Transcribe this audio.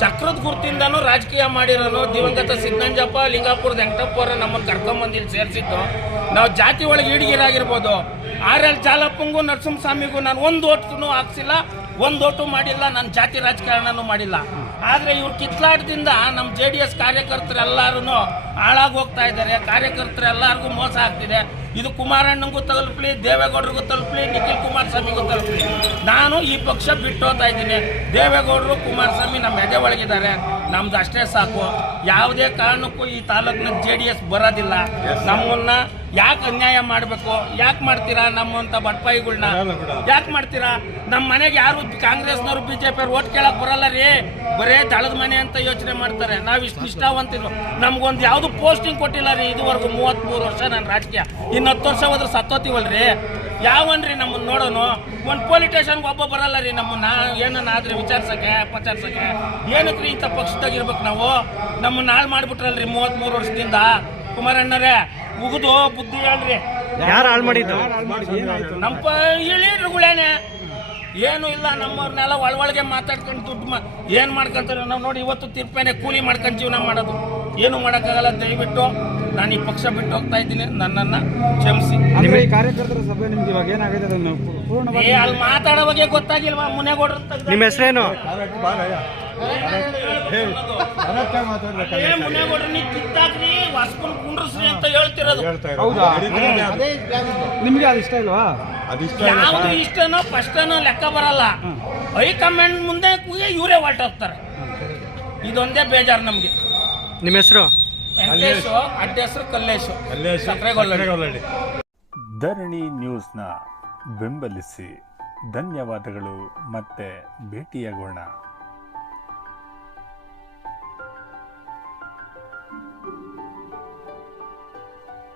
ಚಕ್ರದ ಗುರ್ತಿಂದನೂ ರಾಜಕೀಯ ಮಾಡಿರೋನು. ದಿವಂಗತ ಸಿದ್ದಂಜಪ್ಪ ಲಿಂಗಾಪುರದ ಅವರ ನಮ್ಮನ್ನು ಕರ್ಕೊಂಬಂದು ಇಲ್ಲಿ ಸೇರಿಸಿದ್ದು ನಾವು ಜಾತಿ ಒಳಗೆ ಈಡಿಗಿರಾಗಿರ್ಬೋದು. ಆರ್ ಎಲ್ ಚಾಲಪ್ಪಂಗೂ ನರಸಿಂಹಸ್ವಾಮಿಗೂ ನಾನು ಒಂದು ಓಟು ಹಾಕ್ಸಿಲ್ಲ, ಒಂದು ಓಟು ಮಾಡಿಲ್ಲ, ನಾನು ಜಾತಿ ರಾಜಕಾರಣನೂ ಮಾಡಿಲ್ಲ. ಆದರೆ ಇವ್ರು ಕಿತ್ಲಾಟದಿಂದ ನಮ್ಮ ಜೆ ಡಿ ಎಸ್ ಕಾರ್ಯಕರ್ತರೆಲ್ಲರೂ ಹಾಳಾಗಿ ಹೋಗ್ತಾ ಇದ್ದಾರೆ. ಕಾರ್ಯಕರ್ತರೆಲ್ಲರಿಗೂ ಮೋಸ ಆಗ್ತಿದೆ. ಇದು ಕುಮಾರಣ್ಣಗೂ ತಲುಪಲಿ ದೇವೇಗೌಡರಿಗೂ ತಲುಪಲಿ ನಿಖಿಲ್ ಕುಮಾರಸ್ವಾಮಿಗೂ ತಲುಪಲಿ. ನಾನು ಈ ಪಕ್ಷ ಬಿಟ್ಟು ಹೋಗ್ತಾ ಇದ್ದೀನಿ. ದೇವೇಗೌಡರು ಕುಮಾರಸ್ವಾಮಿ ನಮ್ಮ ಎದೆ ಒಳಗಿದ್ದಾರೆ. ನಮ್ದು ಅಷ್ಟೇ ಸಾಕು. ಯಾವುದೇ ಕಾರಣಕ್ಕೂ ಈ ತಾಲೂಕಿನ ಜೆ ಡಿ ಎಸ್ ಬರೋದಿಲ್ಲ. ನಮ್ಮನ್ನ ಯಾಕೆ ಅನ್ಯಾಯ ಮಾಡಬೇಕು? ಯಾಕೆ ಮಾಡ್ತೀರಾ ನಮ್ಮಂತ ಬಟ್ಪಾಯಿಗಳನ್ನ ಯಾಕೆ ಮಾಡ್ತೀರಾ? ನಮ್ಮ ಮನೆಗೆ ಯಾರು ಕಾಂಗ್ರೆಸ್ನವರು ಬಿ ಜೆ ಪಿಯವ್ರು ಓಟ್ ಕೇಳಕ್ಕೆ ಬರಲ್ಲ ರೀ? ಬರೇ ದಳದ ಮನೆ ಅಂತ ಯೋಚನೆ ಮಾಡ್ತಾರೆ. ನಾವು ಇಷ್ಟು ನಿಷ್ಠಾವಂತಿದ್ರು ನಮ್ಗೊಂದು ಯಾವುದು ಪೋಸ್ಟಿಂಗ್ ಕೊಟ್ಟಿಲ್ಲ ರೀ. ಇದುವರೆಗೂ ಮೂವತ್ತ್ಮೂರು ವರ್ಷ ನಾನು ರಾಜಕೀಯ. ಇನ್ನು ಹತ್ತು ವರ್ಷ ಹೋದ್ರೆ ಸತ್ತೋತೀವಲ್ರಿ. ಯಾವನ್ರಿ ನಮ್ಮನ್ನ ನೋಡೋನು? ಒಂದು ಪೊಲೀಸ್ ಸ್ಟೇಷನ್ಗೆ ಒಬ್ಬ ಬರಲ್ಲ ರೀ ನಮ್ಮನ್ನ. ಏನನ್ನ ಆದ್ರೆ ವಿಚಾರಿಸಕ್ಕೆ ಪಚಾರಿಸಕ್ಕೆ ಏನಕ್ಕೆ ರೀ ಇಂಥ ಪಕ್ಷದಾಗಿರ್ಬೇಕು ನಾವು? ನಮ್ಮನ್ನ ಹಾಳು ಮಾಡಿಬಿಟ್ರಲ್ರಿ ಮೂವತ್ತ್ಮೂರು ವರ್ಷದಿಂದ. ಕುಮಾರಣ್ಣರೇ ಉಗಿದು ಬುದ್ಧಿ ಹೇಳ್ರಿ. ಯಾರು ಹಾಳು ಮಾಡಿದ್ರು ನಮ್ಮ ಪ ಇಳೀರ್ಗಳೇನೆ ಏನು ಇಲ್ಲ ನಮ್ಮವ್ರನ್ನೆಲ್ಲ ಒಳಗೆ ಮಾತಾಡ್ಕೊಂಡು ದುಡ್ಡು ಮಾ ಏನು ಮಾಡ್ಕೊಂತಾರೆ ನಾವು ನೋಡಿ ಇವತ್ತು ತಿರ್ಪೇನೆ ಕೂಲಿ ಮಾಡ್ಕೊಂಡು ಜೀವನ ಮಾಡೋದು. ಏನು ಮಾಡೋಕ್ಕಾಗಲ್ಲ ದಯವಿಟ್ಟು ನಾನು ಈ ಪಕ್ಷ ಬಿಟ್ಟು ಹೋಗ್ತಾ ಇದ್ದೀನಿ ನನ್ನನ್ನು ಕ್ಷಮಿಸಿ. ಅಂದ್ರೆ ಈ ಕಾರ್ಯಕರ್ತರ ಸಭೆ ನಿಮ್ಗೆ ಇವಾಗ ಏನಾಗಿದೆ ಅದನ್ನು ಪೂರ್ಣವಾಗಿ ಏ ಅಲ್ಲಿ ಮಾತಾಡೋ ಬಗ್ಗೆ ಗೊತ್ತಾಗಿಲ್ವಾ ಅಂತ ನಿಮ್ಮ ಹೆಸರೇನು? ಮುನೆಗೋಡ್ರ ನೀ ಕಿತ್ತಾಕ್ರಿ ಹೊಸ್ಕೊಂಡು ಕುಂಡ್ರಸ್ರಿ ಅಂತ ಹೇಳ್ತಿರೋದು. ಹೌದಾ? ನಿಮ್ಗೆ ಅದು ಇಷ್ಟ ಇಲ್ವಾ? ಯಾವುದು ಇಷ್ಟನೋ ಫಸ್ಟನೋ ಲೆಕ್ಕ ಬರಲ್ಲ. ಹೈಕಮಾಂಡ್ ಮುಂದೆ ಇವರೇ ಹೊರಟೋಗ್ತಾರೆ ಇದೊಂದೇ ಬೇಜಾರು ನಮಗೆ. ನಿಮ್ಮ ಹೆಸರು? ವೆಂಕಟೇಶು ಅಡ್ಡ ಹೆಸರು ಕಲ್ಲೇಶು. ಧರಣಿ ನ್ಯೂಸ್ನ ಬೆಂಬಲಿಸಿ. ಧನ್ಯವಾದಗಳು ಮತ್ತೆ ಭೇಟಿಯಾಗೋಣ.